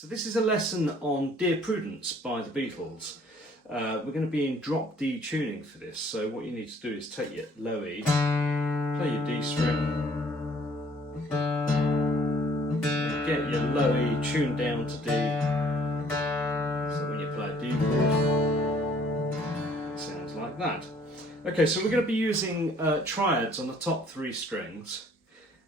So this is a lesson on Dear Prudence by the Beatles. We're going to be in drop D tuning for this, so what you need to do is take your low E, play your D string, and get your low E tuned down to D, so when you play a D chord, it sounds like that. Okay, so we're going to be using triads on the top three strings.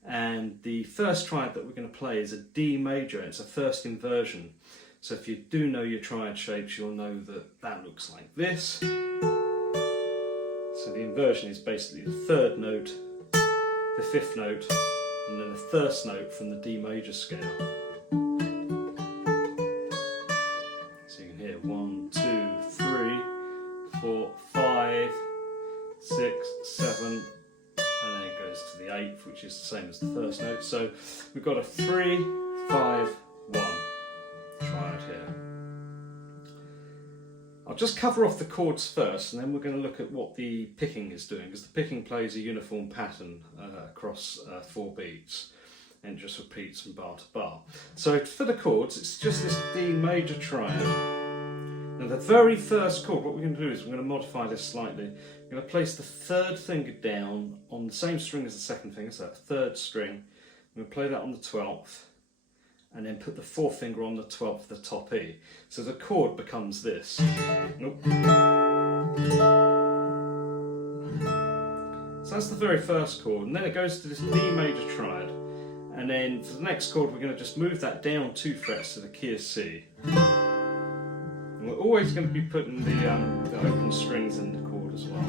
And the first triad that we're going to play is a D major. It's a first inversion. So if you do know your triad shapes, you'll know that that looks like this. So the inversion is basically the third note, the fifth note, and then the first note from the D major scale. So you can hear 1, 2, 3, 4, 5, 6, 7, and then it goes to the 8th, which is the same as the first note. So we've got a 3, 5, 1 triad here. I'll just cover off the chords first, and then we're going to look at what the picking is doing, because the picking plays a uniform pattern across 4 beats, and it just repeats from bar to bar. So for the chords, it's just this D major triad. Now the very first chord, what we're going to do is we're going to modify this slightly. We're going to place the third finger down on the same string as the second finger, so that third string. We're going to play that on the 12th, and then put the fourth finger on the 12th of the top E. So the chord becomes this. Nope. So that's the very first chord, and then it goes to this D major triad. And then for the next chord, we're going to just move that down 2 frets to the key of C. And we're always going to be putting the open strings in the chord as well.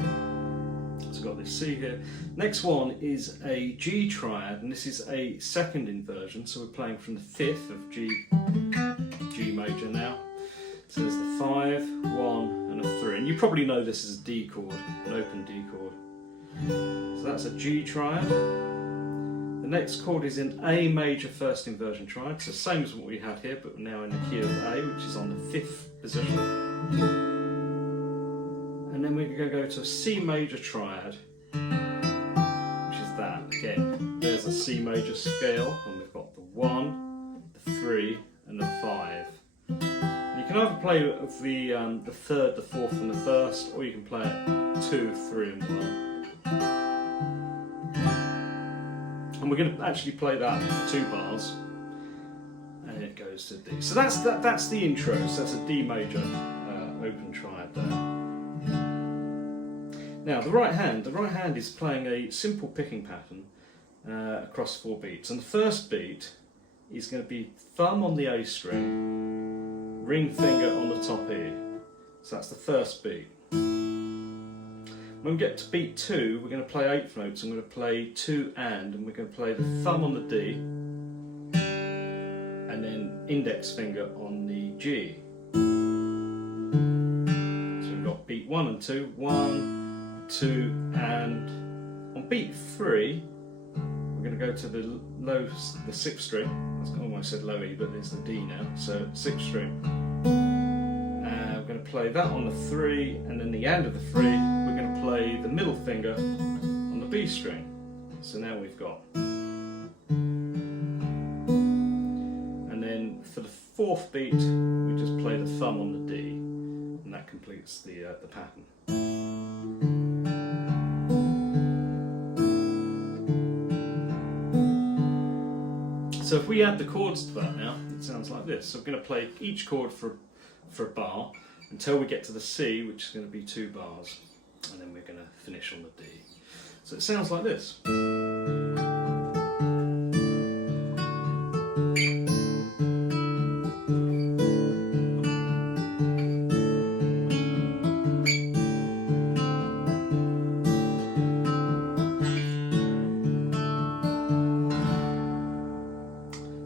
So we've got this C here. Next one is a G triad, and this is a second inversion. So we're playing from the 5th of G major now. So there's the 5, 1, and a 3. And you probably know this is a D chord, an open D chord. So that's a G triad. The next chord is an A major first inversion triad, so same as what we had here, but now in the key of A, which is on the 5th position. And then we're going to go to a C major triad, which is that. Again, there's a C major scale, and we've got the 1, the 3, and the 5. And you can either play with the 3rd, the 4th, and the 1st, or you can play it 2, 3, and 1. And we're going to actually play that for 2 bars, and it goes to D. So that's the intro. So that's a D major open triad there. Now the right hand is playing a simple picking pattern across 4 beats. And the first beat is going to be thumb on the A string, ring finger on the top E. So that's the first beat. When we get to beat 2, we're going to play 8th notes. I'm going to play 2 and we're going to play the thumb on the D, and then index finger on the G. So we've got beat 1 and 2, 1, 2, and on beat 3, we're going to go to the 6th string. I almost said low E, but there's the D now. So 6th string. We're going to play that on the 3, and then the end of the 3, we're going to play the middle finger on the B string. So now we've got. And then for the 4th beat, we just play the thumb on the D, and that completes the pattern. So if we add the chords to that now, it sounds like this. So we're going to play each chord for a bar until we get to the C, which is going to be 2 bars, and then we're going to finish on the D. So it sounds like this.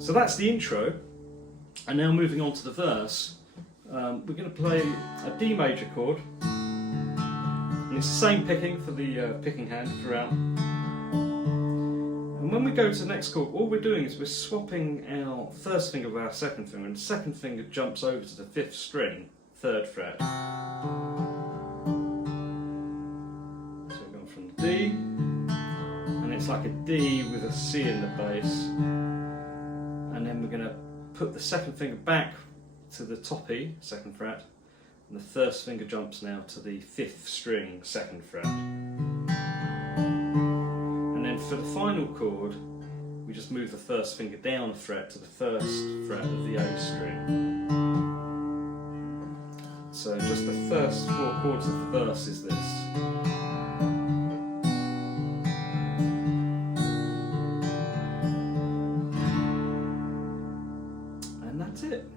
So that's the intro, and now moving on to the verse. We're going to play a D major chord, and it's the same picking for the picking hand throughout. And when we go to the next chord, all we're doing is we're swapping our first finger with our second finger, and the second finger jumps over to the 5th string, 3rd fret. So we're going from the D, and it's like a D with a C in the bass, and then we're going to put the second finger back to the top E, 2nd fret, and the first finger jumps now to the 5th string, 2nd fret. And then for the final chord, we just move the first finger down a fret to the 1st fret of the A string. So just the first 4 chords of the verse is this. And that's it.